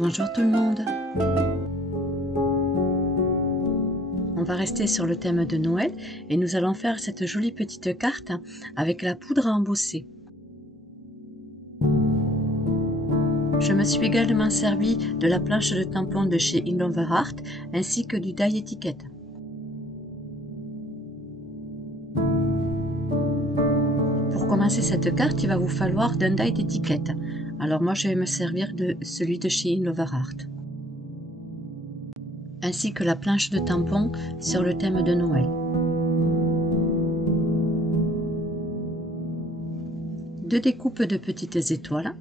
Bonjour tout le monde. On va rester sur le thème de Noël et nous allons faire cette jolie petite carte avec la poudre à embosser. Je me suis également servi de la planche de tampon de chez Art ainsi que du die étiquette. Pour commencer cette carte, il va vous falloir d'un die d'étiquette. Alors moi je vais me servir de celui de chez Art. Ainsi que la planche de tampon sur le thème de Noël. 2 découpes de petites étoiles,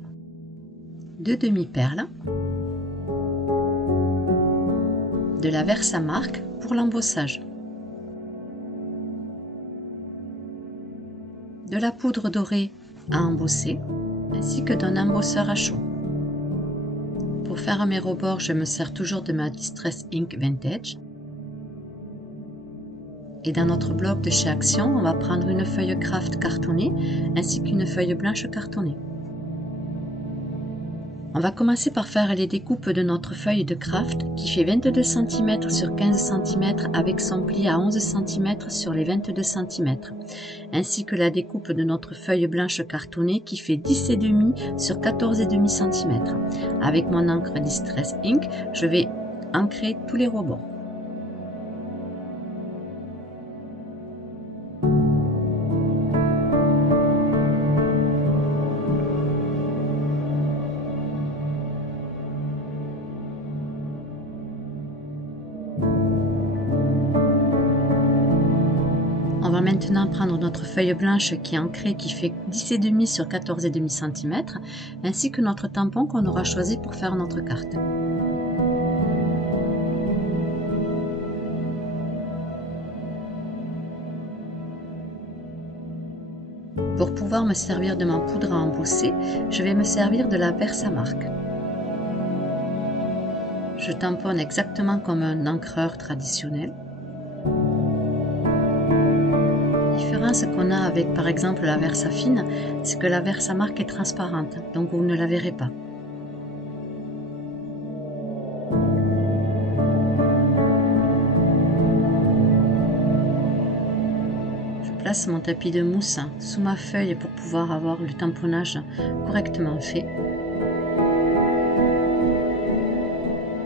2 demi-perles, de la Versamark pour l'embossage, de la poudre dorée à embosser, ainsi que d'un embosseur à chaud. Pour faire mes rebords, je me sers toujours de ma Distress Ink Vintage. Et dans notre bloc de chez Action, on va prendre une feuille craft cartonnée ainsi qu'une feuille blanche cartonnée. On va commencer par faire les découpes de notre feuille de craft qui fait 22 cm sur 15 cm avec son pli à 11 cm sur les 22 cm, ainsi que la découpe de notre feuille blanche cartonnée qui fait 10,5 sur 14,5 cm. Avec mon encre Distress Ink, je vais ancrer tous les rebords. On va maintenant prendre notre feuille blanche qui est ancrée qui fait 10,5 sur 14,5 cm ainsi que notre tampon qu'on aura choisi pour faire notre carte. Pour pouvoir me servir de ma poudre à embosser, je vais me servir de la Versamark. Je tamponne exactement comme un encreur traditionnel. La différence qu'on a avec par exemple la Versafine, c'est que la Versamark est transparente, donc vous ne la verrez pas. Je place mon tapis de mousse sous ma feuille pour pouvoir avoir le tamponnage correctement fait.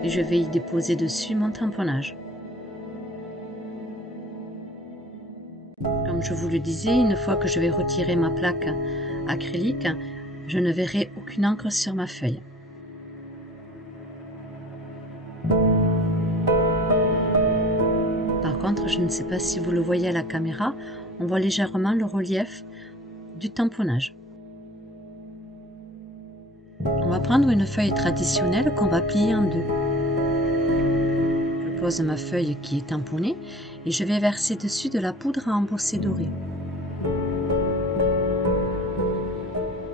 Et je vais y déposer dessus mon tamponnage. Comme je vous le disais, une fois que je vais retirer ma plaque acrylique, je ne verrai aucune encre sur ma feuille. Par contre, je ne sais pas si vous le voyez à la caméra, on voit légèrement le relief du tamponnage. On va prendre une feuille traditionnelle qu'on va plier en deux. Je pose ma feuille qui est tamponnée et je vais verser dessus de la poudre à embosser dorée.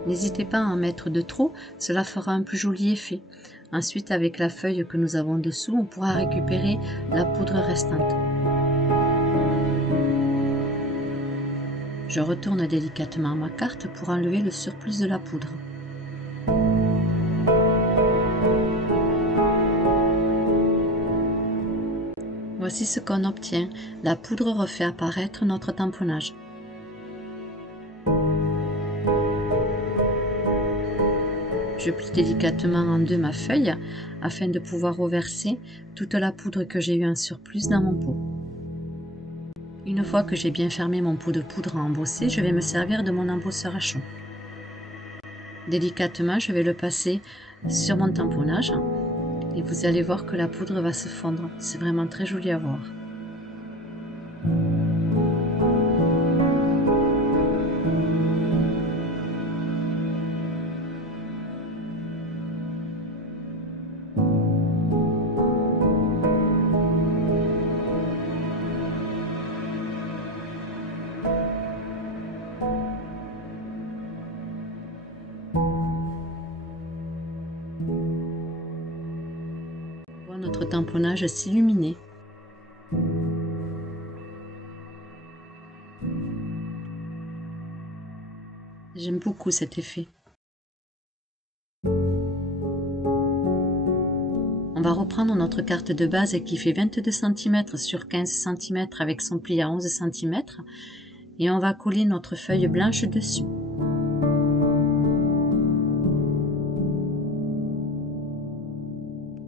N'hésitez pas à en mettre de trop, cela fera un plus joli effet. Ensuite, avec la feuille que nous avons dessous, on pourra récupérer la poudre restante. Je retourne délicatement ma carte pour enlever le surplus de la poudre. Voici ce qu'on obtient. La poudre refait apparaître notre tamponnage. Je plie délicatement en deux ma feuille afin de pouvoir reverser toute la poudre que j'ai eu en surplus dans mon pot. Une fois que j'ai bien fermé mon pot de poudre à embosser, je vais me servir de mon embosseur à chaud. Délicatement, je vais le passer sur mon tamponnage et vous allez voir que la poudre va se fondre. C'est vraiment très joli à voir. Notre tamponnage s'illuminer. J'aime beaucoup cet effet. va reprendre notre carte de base qui fait 22 cm sur 15 cm avec son pli à 11 cm et on va coller notre feuille blanche dessus.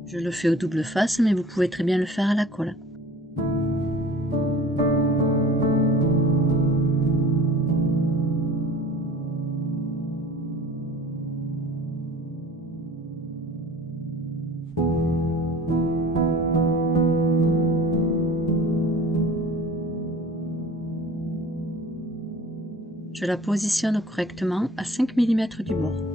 Je le fais au double face, mais vous pouvez très bien le faire à la colle. Je la positionne correctement à 5 mm du bord.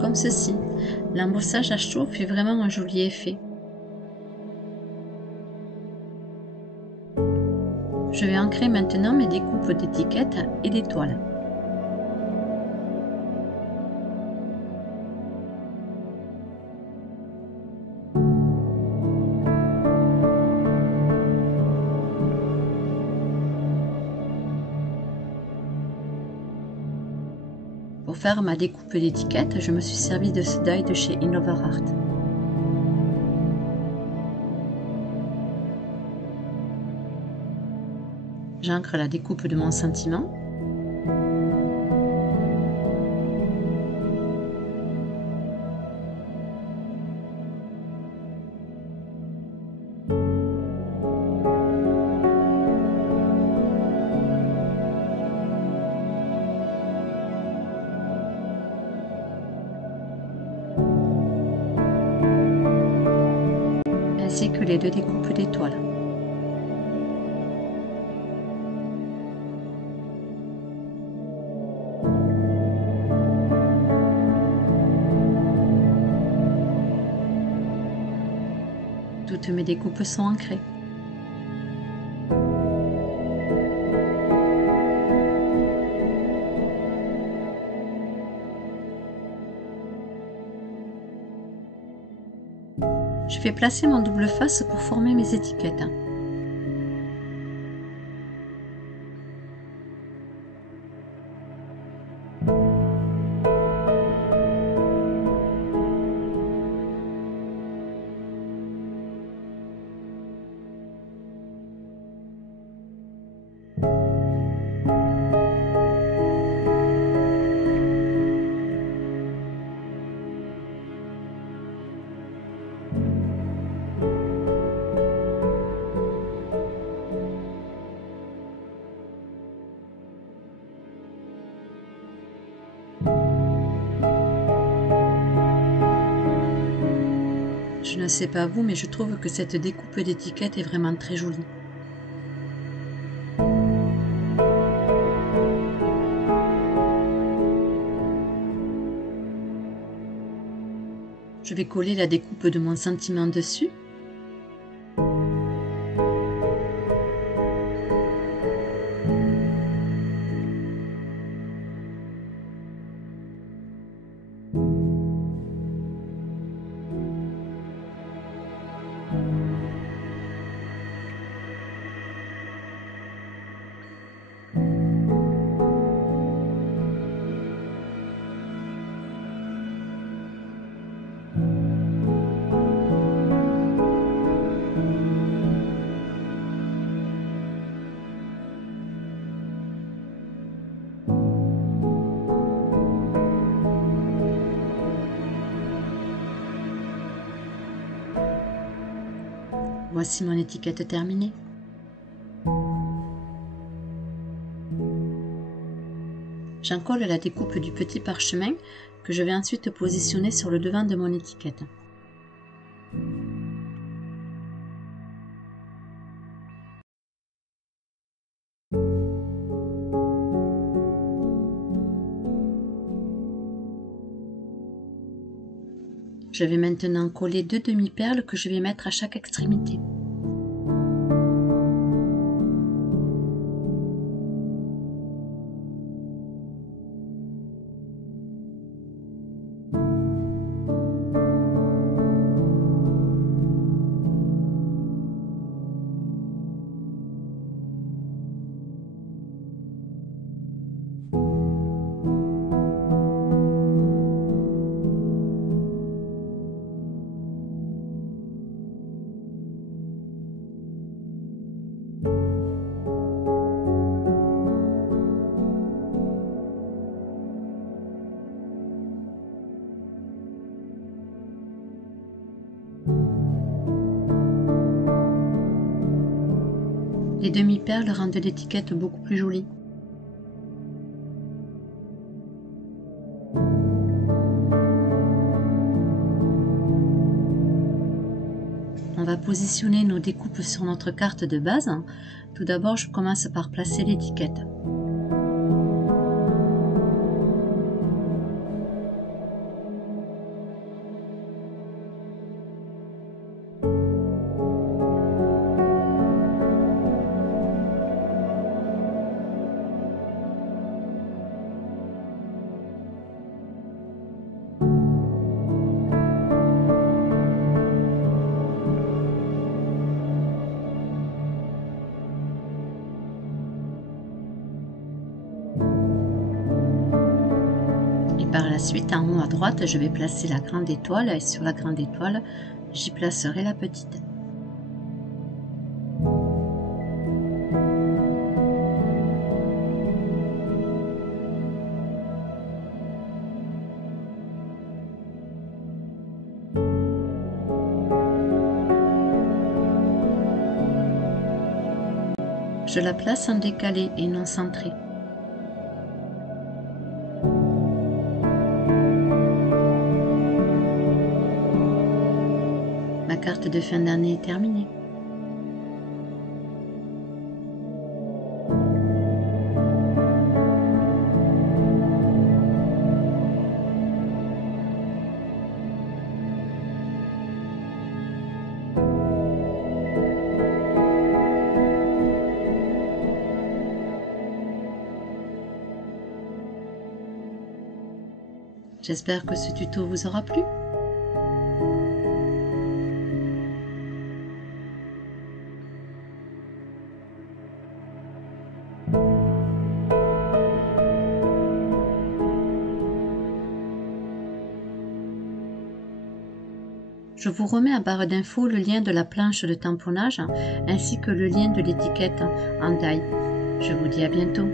Comme ceci, l'embossage à chaud fait vraiment un joli effet. Je vais ancrer maintenant mes découpes d'étiquettes et d'étoiles. Pour faire ma découpe d'étiquette, je me suis servi de ce die de chez Inlover Art. J'ancre la découpe de mon sentiment. Ainsi que les deux découpes d'étoiles. Toutes mes découpes sont ancrées. Je fais placer mon double face pour former mes étiquettes. Je ne sais pas vous, mais je trouve que cette découpe d'étiquette est vraiment très jolie. Je vais coller la découpe de mon sentiment dessus. Voici mon étiquette terminée. J'encolle la découpe du petit parchemin que je vais ensuite positionner sur le devant de mon étiquette. Je vais maintenant coller 2 demi-perles que je vais mettre à chaque extrémité. Les demi-perles rendent l'étiquette beaucoup plus jolie. On va positionner nos découpes sur notre carte de base. Tout d'abord, je commence par placer l'étiquette. Par la suite, en haut à droite, je vais placer la grande étoile et sur la grande étoile, j'y placerai la petite. Je la place en décalé et non centrée. Ma carte de fin d'année est terminée. J'espère que ce tuto vous aura plu. Je vous remets en barre d'infos le lien de la planche de tamponnage ainsi que le lien de l'étiquette en taille. Je vous dis à bientôt.